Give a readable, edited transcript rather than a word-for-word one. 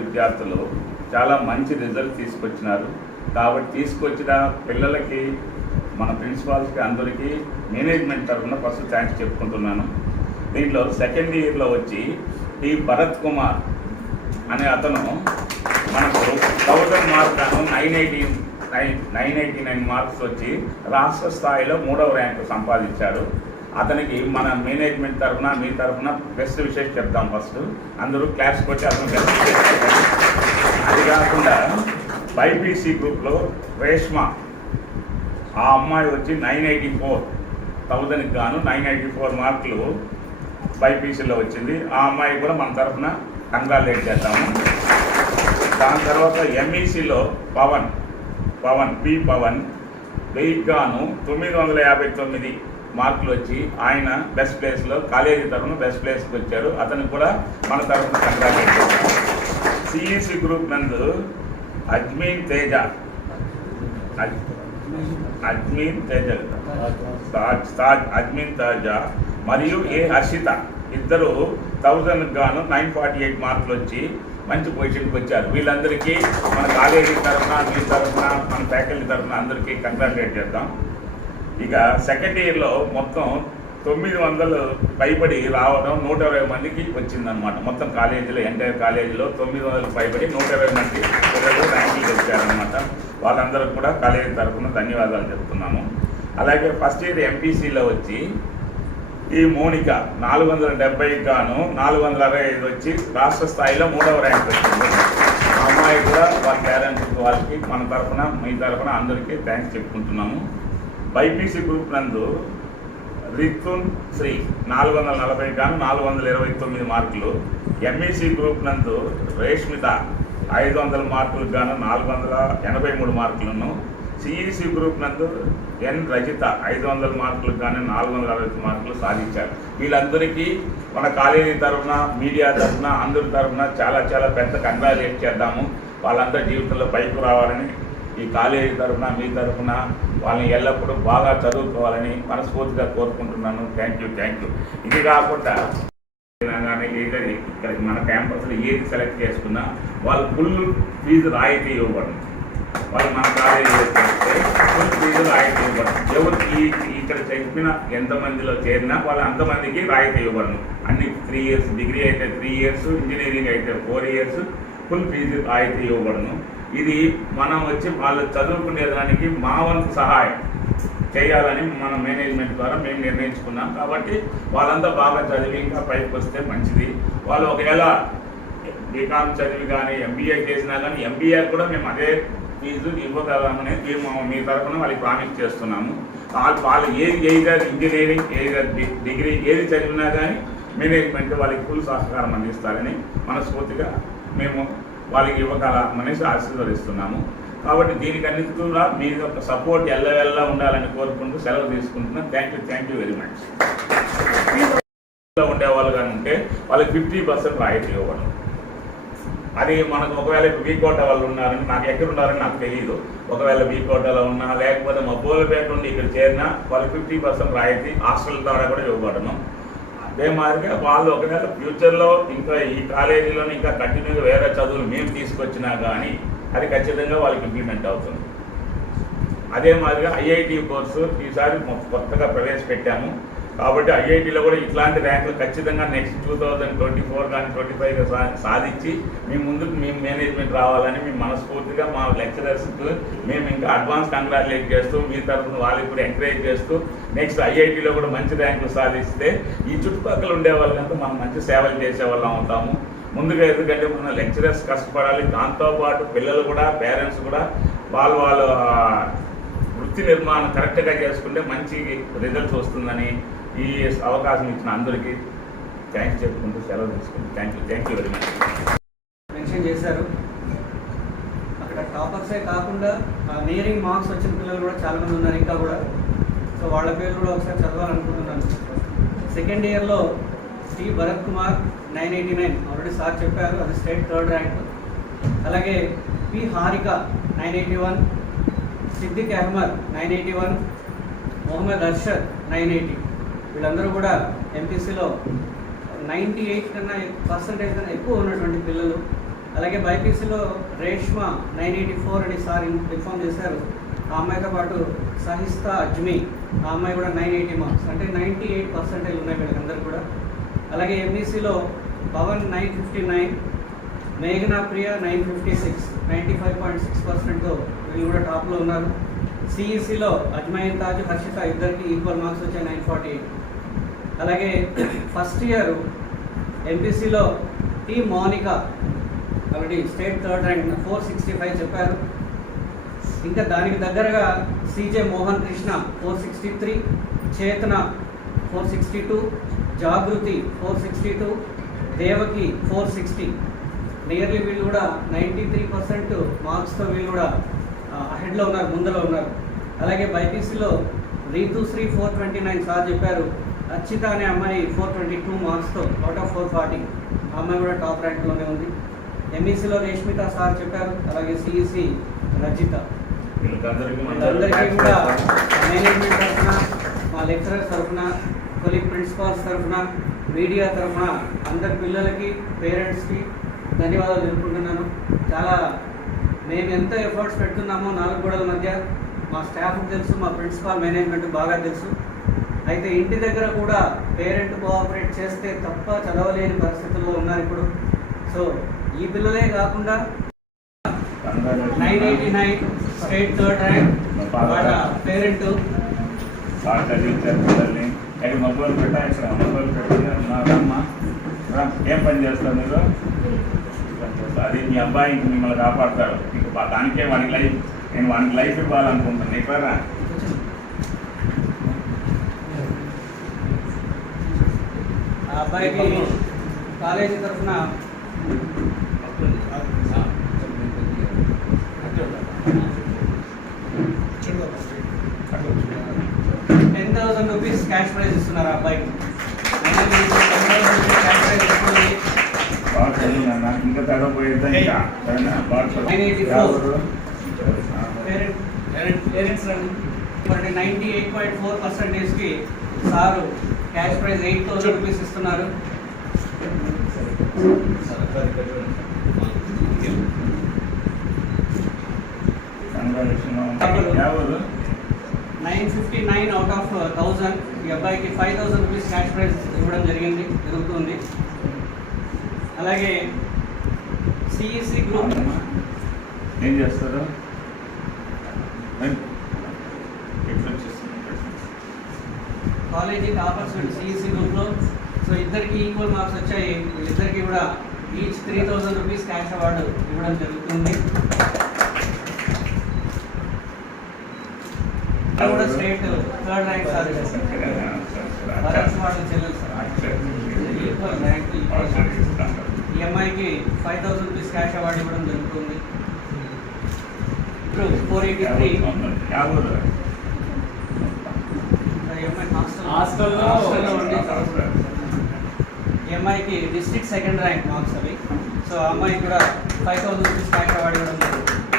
విద్యార్థులు చాలా మంచి రిజల్ట్ తీసుకొచ్చినారు. కాబట్టి తీసుకొచ్చిన పిల్లలకి, మన ప్రిన్సిపాల్స్కి, అందరికీ మేనేజ్మెంట్ తరఫున ఫస్ట్ థ్యాంక్స్ చెప్పుకుంటున్నాను. దీంట్లో సెకండ్ ఇయర్లో వచ్చి టి భరత్ కుమార్ అనే అతను మనకు 1000 మార్కులను 989 మార్క్స్ వచ్చి రాష్ట్ర స్థాయిలో 3వ ర్యాంకు సంపాదించాడు. అతనికి మన మేనేజ్మెంట్ తరఫున, మీ తరఫున బెస్ట్ విషెస్ చెప్తాం. ఫస్ట్ అందరూ క్లాస్కి వచ్చి అతను బెస్ట్ విషెస్ చెప్తారు. అది కాకుండా బైపీసీ గ్రూప్లో రేష్మ, ఆ అమ్మాయి వచ్చి 984,000కి గాను 984 మార్కులు బైపీసీలో వచ్చింది. ఆ అమ్మాయి కూడా మన తరఫున కంగ్రాచులేట్ చేద్దాము. దాని తర్వాత ఎంఈసీలో పవన్ 1000కి గాను 959 మార్కులు వచ్చి ఆయన బెస్ట్ ప్లేస్లో, కాలేజీ తరఫున బెస్ట్ ప్లేస్కి వచ్చారు. అతనికి కూడా మన తరఫున కంగ్రాచులేట్ చేశారు. సిఈసి గ్రూప్ నందు అజ్మీన్ తేజ మరియు ఏ హర్షిత ఇద్దరు 1000కి గాను 948 మార్కులు వచ్చి మంచి పొజిషన్కి వచ్చారు. వీళ్ళందరికీ మన కాలేజీ తరఫున, మీ తరఫున, మన ఫ్యాకల్టీ తరఫున అందరికీ కంగ్రాచులేట్ చేద్దాం. ఇక సెకండ్ ఇయర్లో మొత్తం 900 పైబడి రావడం 120 మందికి వచ్చిందనమాట. మొత్తం కాలేజీలో, ఎంటైర్ కాలేజీలో 900 పైబడి 120 మంది పిల్లలు ర్యాంకులు తెచ్చారనమాట. వాళ్ళందరూ కూడా కాలేజీ తరఫున ధన్యవాదాలు చెప్తున్నాము. అలాగే ఫస్ట్ ఇయర్ ఎంపీసీలో వచ్చి ఈ మోనిక 470కి గాను 465 వచ్చి రాష్ట్ర స్థాయిలో 3వ ర్యాంక్ వచ్చింది. ఆ అమ్మాయి కూడా వాళ్ళ పేరెంట్స్, వాళ్ళకి మన తరఫున, మీ తరఫున అందరికీ థ్యాంక్స్ చెప్పుకుంటున్నాము. బైపీసీ గ్రూప్ నందు రితున్ శ్రీ 440కి గాను 429 మార్కులు. ఎంఈసీ గ్రూప్ నందు రేష్మిత 500 మార్కులకు గాను 483 మార్కులను. సిఈసి గ్రూప్ నందు ఎన్ రజిత 500 మార్కులకు గాను 460 మార్కులు సాధించారు. వీళ్ళందరికీ మన కాలేజీ తరఫున, మీడియా తరఫున, అందరి తరఫున చాలా చాలా పెద్ద కంగ్రాచులేట్ చేద్దాము. వాళ్ళందరి జీవితంలో పైకి రావాలని ఈ కాలేజీ తరఫున, మీ తరఫున వాళ్ళని ఎల్లప్పుడూ బాగా చదువుకోవాలని మనస్ఫూర్తిగా కోరుకుంటున్నాను. Thank you. ఇది కాకుండా కానీ ఏదైనా ఇక్కడ మన క్యాంపస్లో ఏది సెలెక్ట్ చేసుకున్నా వాళ్ళు ఫుల్ ఫీజు రాయితీ ఇవ్వబడను. వాళ్ళు మన కాలేజీ చేస్తే ఫుల్ ఫీజు రాయితీ ఇవ్వబడను. ఎవరికి ఇక్కడ చెప్పిన ఎంతమందిలో చేరినా వాళ్ళు అంతమందికి రాయితీ ఇవ్వబడను. అన్ని 3 ఇయర్స్, డిగ్రీ అయితే 3 ఇయర్స్, ఇంజనీరింగ్ అయితే 4 ఇయర్స్ ఫుల్ ఫీజు రాయితీ ఇవ్వబడను. ఇది మనం వచ్చి వాళ్ళు చదువుకునేదానికి మా వంతు సహాయం చేయాలని మన మేనేజ్మెంట్ ద్వారా మేము నిర్ణయించుకున్నాం. కాబట్టి వాళ్ళంతా బాగా చదివి ఇంకా పైకి వస్తే మంచిది. వాళ్ళు ఒకవేళ బీకామ్ చదివి కానీ ఎంబీఏ చేసినా కానీ ఎంబీఏ కూడా మేము అదే ఫీజు ఇవ్వగలమని మేము మీ తరఫున వాళ్ళకి ప్రామిస్ చేస్తున్నాము. వాళ్ళు ఏదైనా ఇంజనీరింగ్, ఏదైనా డిగ్రీ ఏది చదివినా కానీ మేనేజ్మెంట్ వాళ్ళకి ఫుల్ సహకారం అందిస్తారని మనస్ఫూర్తిగా మేము వాళ్ళకి ఇవ్వగలమనేసి ఆశీర్వదిస్తున్నాము. కాబట్టి దీనికన్నిటి కూడా మీ యొక్క సపోర్ట్ ఎల్లవెల్లా ఉండాలని కోరుకుంటూ సెలవు తీసుకుంటున్నాం. Thank you very much. ఉండేవాళ్ళు కానీ ఉంటే వాళ్ళకి 50% రాయితీ ఇవ్వడం. అది మనకు ఒకవేళ వీకోట వాళ్ళు ఉన్నారని, నాకు ఎక్కడ ఉన్నారని నాకు తెలియదు. ఒకవేళ వీకోటలో ఉన్నా లేకపోతే మా పోలపేట నుండి ఇక్కడ చేరినా వాళ్ళకి 50% రాయితీ హాస్టల్ ద్వారా కూడా ఇవ్వబడను. అదే మాదిరిగా వాళ్ళు ఒకవేళ ఫ్యూచర్లో ఇంకా ఈ కాలేజీలోనే ఇంకా కంటిన్యూగా వేరే చదువులు మేము తీసుకొచ్చినా కానీ అది ఖచ్చితంగా వాళ్ళకి ఇంప్లిమెంట్ అవుతుంది. అదే మాదిరిగా ఐఐటి కోర్సు ఈసారి కొత్తగా ప్రవేశపెట్టాము. కాబట్టి ఐఐటీలో కూడా ఇట్లాంటి ర్యాంకులు ఖచ్చితంగా నెక్స్ట్ 2024 కానీ 25 సాధించి మీ ముందుకు మేము మేనేజ్మెంట్ రావాలని మేము మనస్ఫూర్తిగా మా లెక్చరర్స్కి మేము ఇంకా అడ్వాన్స్ కంగ్రాచులేట్ చేస్తూ మీ తరఫున వాళ్ళకి కూడా ఎంకరేజ్ చేస్తూ నెక్స్ట్ ఐఐటీలో కూడా మంచి ర్యాంకులు సాధిస్తే ఈ చుట్టుపక్కల ఉండే వాళ్ళకంతా మనం మంచి సేవలు చేసే వాళ్ళం అవుతాము. ముందుగా. ఎందుకంటే మన లెక్చరర్స్ కష్టపడాలి, దాంతోపాటు పిల్లలు కూడా, పేరెంట్స్ కూడా వాళ్ళ వృత్తి నిర్మాణం కరెక్ట్గా చేసుకుంటే మంచి రిజల్ట్స్ వస్తుందని ఈ అవకాశం ఇచ్చిన అందరికీ థ్యాంక్స్ చెప్పుకుంటూ సెలవు తీసుకుంటాం. Thank you very much. Mention చేశారు అక్కడ టాపర్సే కాకుండా నియరింగ్ మార్క్స్ వచ్చిన పిల్లలు కూడా చాలామంది ఉన్నారు ఇంకా కూడా. సో వాళ్ళ పేర్లు కూడా ఒకసారి చదవాలనుకుంటున్నాను. సెకండ్ ఇయర్లో T Bharat Kumar 989 already sir చెప్పారు, అది స్టేట్ 3rd ర్యాంక్. అలాగే పి హారిక 981, సిద్దిక్ అహ్మద్ 981, మొహమ్మద్ అర్షద్ 980. వీళ్ళందరూ కూడా ఎంపీసీలో 98% కన్నా ఎక్కువ ఉన్నటువంటి పిల్లలు. అలాగే బైపీసీలో రేష్మా 984 అని సార్ ఇన్ఫార్మ్ చేశారు. ఆ అమ్మాయితో పాటు సహిస్తా అజ్మీ, ఆ అమ్మాయి కూడా 980 మార్క్స్, అంటే 98% ఉన్నాయి వీళ్ళకందరూ కూడా. అలాగే ఎంఈసీలో పవన్ 959, మేఘనా ప్రియా 956, 95.6%తో వీళ్ళు కూడా టాప్లో ఉన్నారు. సిఈసీలో అజ్మైన్ తాజ్, హర్షిత ఇద్దరికి ఈక్వల్ మార్క్స్ వచ్చాయి 948. అలాగే ఫస్ట్ ఇయర్ ఎంపీసీలో T Monika already state 3rd rank 465 చెప్పారు. ఇంకా దానికి దగ్గరగా సిజే మోహన్ కృష్ణ 463, చేతన 462, జాగృతి 462, దేవకి 460. నియర్లీ వీళ్ళు కూడా 93% మార్క్స్తో వీళ్ళు కూడా అహెడ్లో ఉన్నారు, ముందులో ఉన్నారు. అలాగే బైపీసీలో రీతుశ్రీ 429 సార్ చెప్పారు. అర్చిత అనే అమ్మాయి 422 మార్క్స్తో అవుట్ ఆఫ్ 440, ఆ అమ్మాయి కూడా టాప్ ర్యాంక్లోనే ఉంది. ఎంఈసీలో రేష్మిత సార్ చెప్పారు. అలాగే సిఈసి రజిత. వీళ్ళందరికీ కూడా మేనేజ్మెంట్ తరఫున, మా లెక్చరర్స్ తరఫున, కొలీగ్ ప్రిన్సిపాల్స్ తరఫున, మీడియా తరఫున అందరి పిల్లలకి, పేరెంట్స్కి ధన్యవాదాలు తెలుపుకుంటున్నాను. చాలా మేము ఎంత ఎఫర్ట్స్ పెడుతున్నామో 4 గోడల మధ్య మా స్టాఫ్కి తెలుసు, మా ప్రిన్సిపాల్ మేనేజ్మెంట్ బాగా తెలుసు. అయితే ఇంటి దగ్గర కూడా పేరెంట్ కోఆపరేట్ చేస్తే తప్ప చదవలేని పరిస్థితుల్లో ఉన్నారు ఇప్పుడు. సో ఈ పిల్లలే కాకుండా 989 స్టేట్ 3rd ర్యాంక్ వాళ్ళ పేరెంట్ మొబైల్ పెట్టా, ఇక్కడ మొబైల్ పెట్టామ్మా, ఏం పని చేస్తారు మీరు? అది మీ అబ్బాయి మిమ్మల్ని కాపాడతాడు. దానికే వానికి లైఫ్, నేను వానికి లైఫ్ ఇవ్వాలనుకుంటున్నాను. ఇక్కడ ఆ అబ్బాయికి కాలేజీ తరఫున 10,000 రూపీస్ క్యాష్ ప్రైజ్ ఇస్తున్నారు ఆ అబ్బాయికి. 10,000 రూపీస్ క్యాష్ ప్రైజ్ ఇస్తుంది. ఇంకా తడపోయేద్దా? ఇంకా 98.4%కి సారు క్యాష్ ప్రైజ్ 8,000 రూపీస్ ఇస్తున్నారు. 959 అవుట్ ఆఫ్ 1000. ఈ అబ్బాయికి 5,000 రూపీస్ క్యాష్ ప్రైజ్ ఇవ్వడం జరుగుతుంది. అలాగే సిఈసి గ్రూప్ ఏం చేస్తారు? కాలేజీ టాపర్స్ సిఈసి గ్రూప్లో. సో ఇద్దరికి ఈక్వల్ మార్క్స్ వచ్చాయి. వీళ్ళిద్దరికి కూడా ఈచ్ 3,000 రూపీస్ క్యాష్ అవార్డు ఇవ్వడం జరుగుతుంది. కూడా స్టేట్ 3rd ర్యాంక్ సాధించారు. వాళ్ళ చెల్లెలు సార్ ఈక్వల్ ర్యాంక్. ఈ అమ్మాయికి 5,000 రూపీస్ క్యాష్ అవార్డు ఇవ్వడం జరుగుతుంది. 483. హాస్టల్లో ఉండి ఈ అమ్మాయికి డిస్ట్రిక్ట్ 2nd ర్యాంక్ మార్క్స్ అవి. సో ఆ అమ్మాయికి కూడా 5,000 రూపీస్ క్యాష్ అవార్డు ఇవ్వడం జరుగుతుంది.